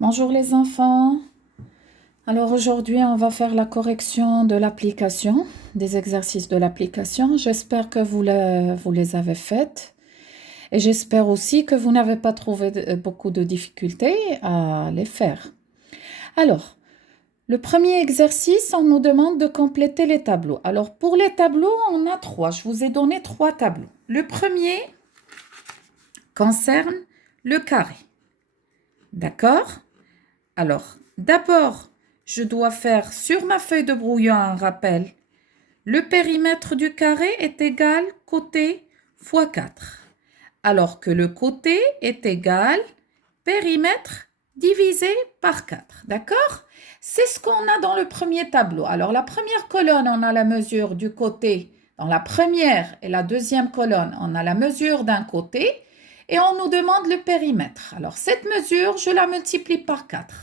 Bonjour les enfants. Alors aujourd'hui, on va faire la correction de l'application, des exercices de l'application. J'espère que vous les avez faites et j'espère aussi que vous n'avez pas trouvé beaucoup de difficultés à les faire. Alors, le premier exercice, on nous demande de compléter les tableaux. Alors pour les tableaux, on a trois. Je vous ai donné trois tableaux. Le premier concerne le carré. D'accord? Alors, d'abord, je dois faire sur ma feuille de brouillon un rappel. Le périmètre du carré est égal côté fois 4, alors que le côté est égal périmètre divisé par 4. D'accord? C'est ce qu'on a dans le premier tableau. Alors, la première colonne, on a la mesure du côté. Dans la première et la deuxième colonne, on a la mesure d'un côté et on nous demande le périmètre. Alors, cette mesure, je la multiplie par 4.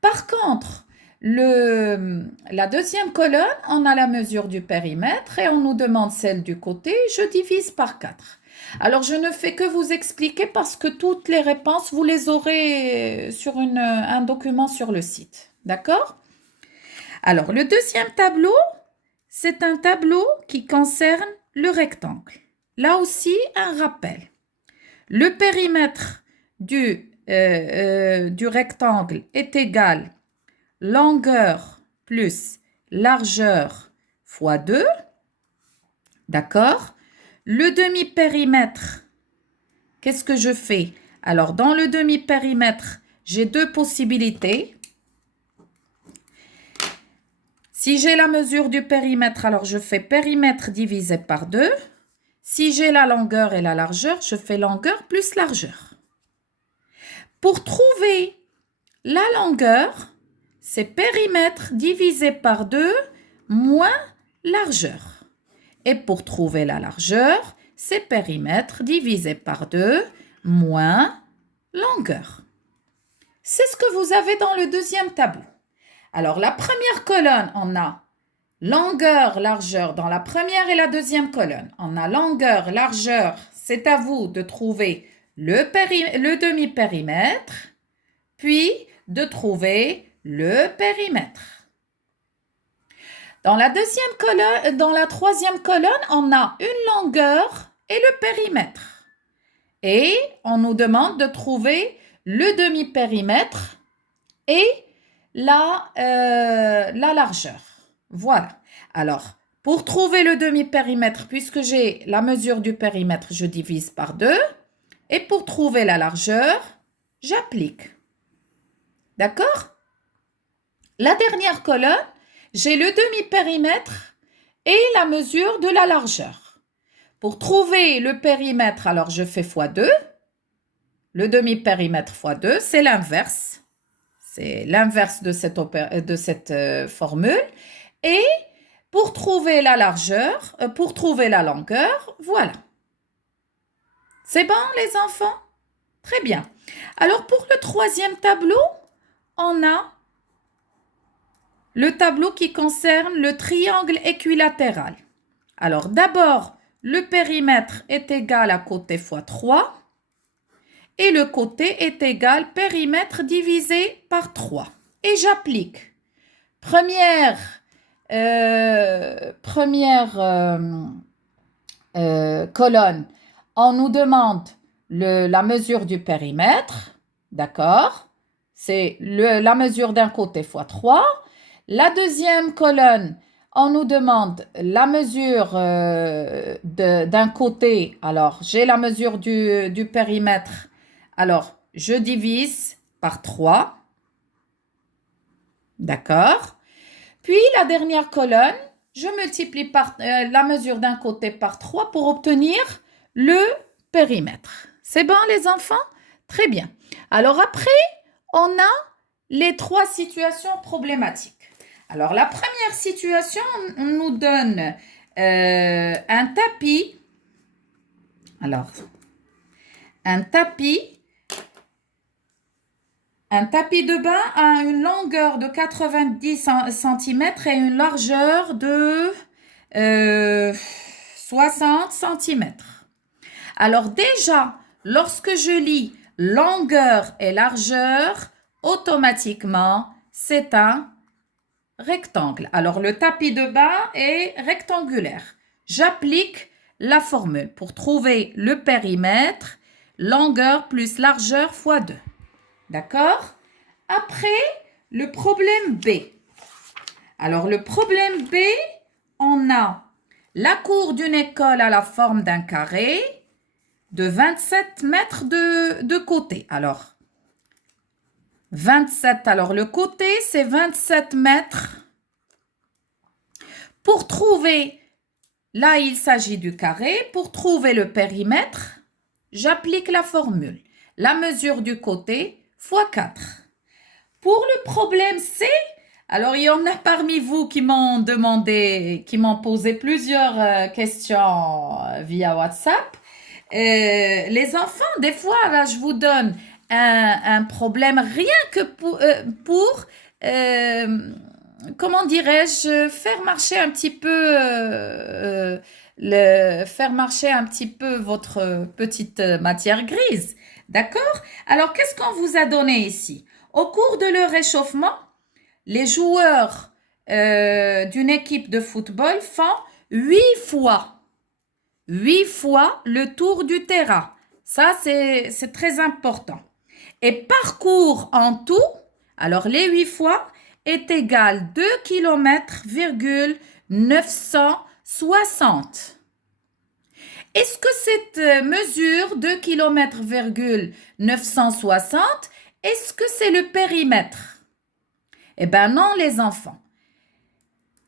Par contre, la deuxième colonne, on a la mesure du périmètre et on nous demande celle du côté. Je divise par 4. Alors, je ne fais que vous expliquer parce que toutes les réponses, vous les aurez sur un document sur le site. D'accord? Alors, le deuxième tableau, c'est un tableau qui concerne le rectangle. Là aussi, un rappel. Le périmètre du rectangle est égal longueur plus largeur fois 2. D'accord? Le demi-périmètre, qu'est-ce que je fais? Alors, dans le demi-périmètre, j'ai deux possibilités. Si j'ai la mesure du périmètre, alors je fais périmètre divisé par 2. Si j'ai la longueur et la largeur, je fais longueur plus largeur. Pour trouver la longueur, c'est périmètre divisé par 2 moins largeur. Et pour trouver la largeur, c'est périmètre divisé par 2 moins longueur. C'est ce que vous avez dans le deuxième tableau. Alors, la première colonne, on a longueur, largeur dans la première et la deuxième colonne. On a longueur, largeur, c'est à vous de trouver le demi-périmètre, puis de trouver le périmètre. Dans la troisième colonne, on a une longueur et le périmètre. Et on nous demande de trouver le demi-périmètre et la largeur. Voilà. Alors, pour trouver le demi-périmètre, puisque j'ai la mesure du périmètre, je divise par 2. Et pour trouver la largeur, j'applique. D'accord? La dernière colonne, j'ai le demi-périmètre et la mesure de la largeur. Pour trouver le périmètre, alors je fais fois 2. Le demi-périmètre fois 2, c'est l'inverse. C'est l'inverse de cette formule. Et pour trouver la largeur, pour trouver la longueur, voilà. C'est bon, les enfants? Très bien. Alors, pour le troisième tableau, on a le tableau qui concerne le triangle équilatéral. Alors, d'abord, le périmètre est égal à côté fois 3 et le côté est égal périmètre divisé par 3. Et j'applique. Première colonne, on nous demande la mesure du périmètre, d'accord? C'est la mesure d'un côté fois 3. La deuxième colonne, on nous demande la mesure d'un côté. Alors, j'ai la mesure du périmètre. Alors, je divise par 3. D'accord? Puis, la dernière colonne, je multiplie par la mesure d'un côté par 3 pour obtenir le périmètre. C'est bon, les enfants? Très bien. Alors, après, on a les trois situations problématiques. Alors, la première situation, on nous donne un tapis. Alors, un tapis de bain a une longueur de 90 cm et une largeur de 60 cm. Alors déjà, lorsque je lis longueur et largeur, automatiquement, c'est un rectangle. Alors, le tapis de bas est rectangulaire. J'applique la formule pour trouver le périmètre, longueur plus largeur fois 2. D'accord? Après, le problème B. Alors, le problème B, on a la cour d'une école à la forme d'un carré de 27 mètres de côté. Alors, 27, alors le côté, c'est 27 mètres. Pour trouver, là, il s'agit du carré. Pour trouver le périmètre, j'applique la formule. La mesure du côté fois 4. Pour le problème C, alors il y en a parmi vous qui m'ont demandé, qui m'ont posé plusieurs questions via WhatsApp. Les enfants, des fois, là, je vous donne un problème rien que pour comment dirais-je, faire marcher un petit peu, faire marcher un petit peu votre petite matière grise. D'accord? Alors, qu'est-ce qu'on vous a donné ici? Au cours de leur réchauffement, les joueurs d'une équipe de football font 8 fois le tour du terrain. Ça, c'est très important. Et parcours en tout, alors les 8 fois, est égal 2 km, 960. Est-ce que cette mesure 2 km, 960, est-ce que c'est le périmètre? Eh bien non, les enfants.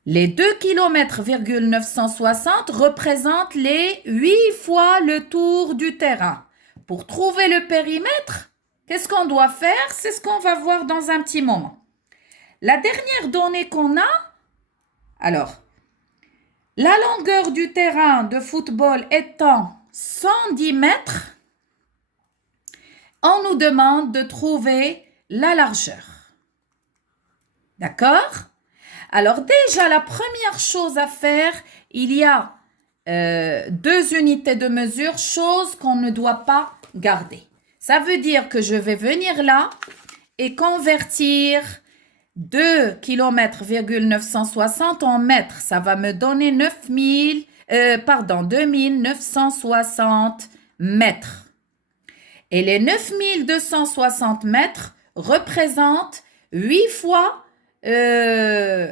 Les 2 km, 960 représentent les 8 fois le tour du terrain. Pour trouver le périmètre, qu'est-ce qu'on doit faire? C'est ce qu'on va voir dans un petit moment. La dernière donnée qu'on a, alors, la longueur du terrain de football étant 110 mètres, on nous demande de trouver la largeur. D'accord? Alors déjà, la première chose à faire, il y a 2 unités de mesure, chose qu'on ne doit pas garder. Ça veut dire que je vais venir là et convertir 2 km, 960 en mètres. Ça va me donner 2960 mètres. Et les 9260 mètres représentent 8 fois le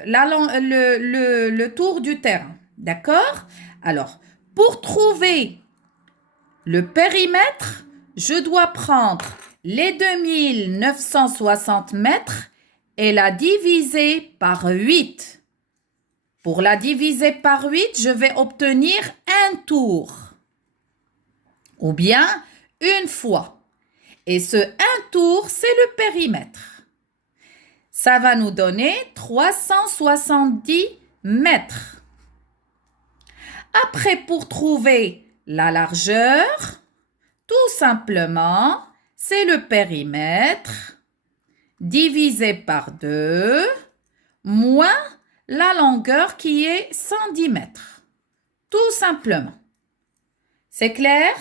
tour du terrain. D'accord? Alors, pour trouver le périmètre, je dois prendre les 2960 mètres et la diviser par 8. Pour la diviser par 8, je vais obtenir un tour. Ou bien une fois. Et ce un tour, c'est le périmètre. Ça va nous donner 370 mètres. Après, pour trouver la largeur, tout simplement, c'est le périmètre divisé par 2 moins la longueur qui est 110 mètres. Tout simplement. C'est clair?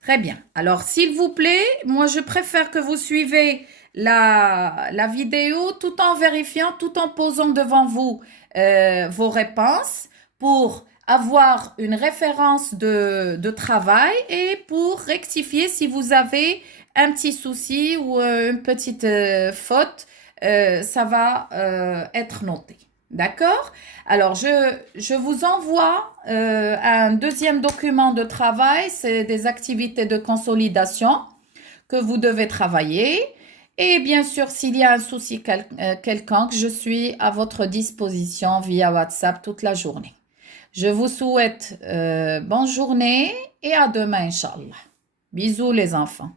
Très bien. Alors, s'il vous plaît, moi, je préfère que vous suivez la vidéo tout en vérifiant, tout en posant devant vous vos réponses pour avoir une référence de travail et pour rectifier si vous avez un petit souci ou une petite faute, ça va être noté. D'accord? Alors, je vous envoie un deuxième document de travail, c'est des activités de consolidation que vous devez travailler. Et bien sûr, s'il y a un souci quelconque, je suis à votre disposition via WhatsApp toute la journée. Je vous souhaite bonne journée et à demain, Inch'Allah. Bisous les enfants.